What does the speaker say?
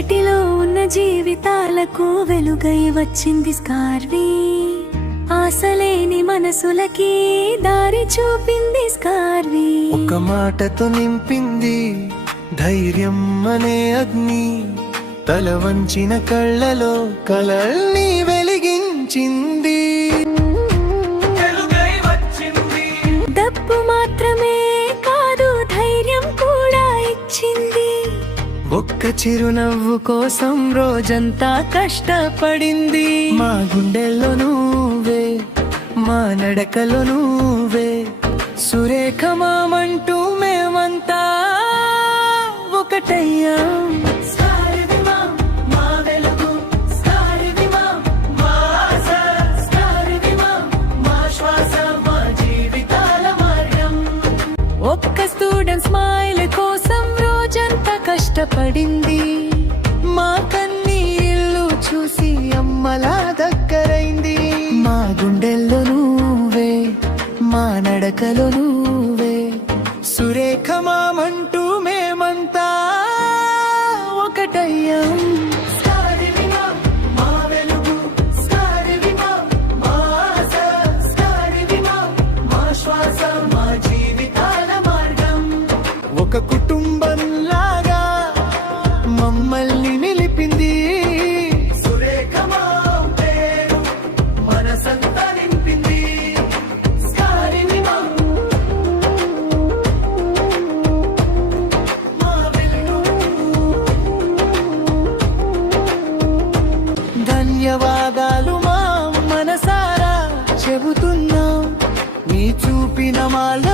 చీకటిలో ఉన్న జీవితాలకు వెలుగై వచ్చింది స్కార్వి. ఆశలేని మనసులకి దారి చూపింది స్కార్వి. ఒక మాటతో నింపింది ధైర్యం అనే అగ్ని. తల వంచిన కళ్ళలో కలల్ని వెలిగించింది. డబ్బు మాత్రమే కాదు, ధైర్యం కూడా ఇచ్చింది. ఒక్క చిరునవ్వు కోసం రోజంతా కష్టపడింది. మా గుండెల్లో నువ్వే, మా నడకలో నువ్వే, సురేఖ మామంటూ మేమంతా ఒకటయ్యాం. ఒక్క స్టూడెంట్ స్మైల్ కోసం రోజంతా కష్టపడింది. మా కన్నీళ్ళు చూసి అమ్మలా దగ్గరైంది. మా గుండెల్లో నువ్వే, మా నడకలో నువ్వే, సురేఖ మామంటూ మేమంతా ఒకటయ్యాం. ఒక కుటుంబంలాగా మమ్మల్ని నిలిపింది. సురేఖ మా పేరు మనసంతా నింపింది. ధన్యవాదాలు మా మనసారా చెబుతున్నాం. మీ చూపిన మాల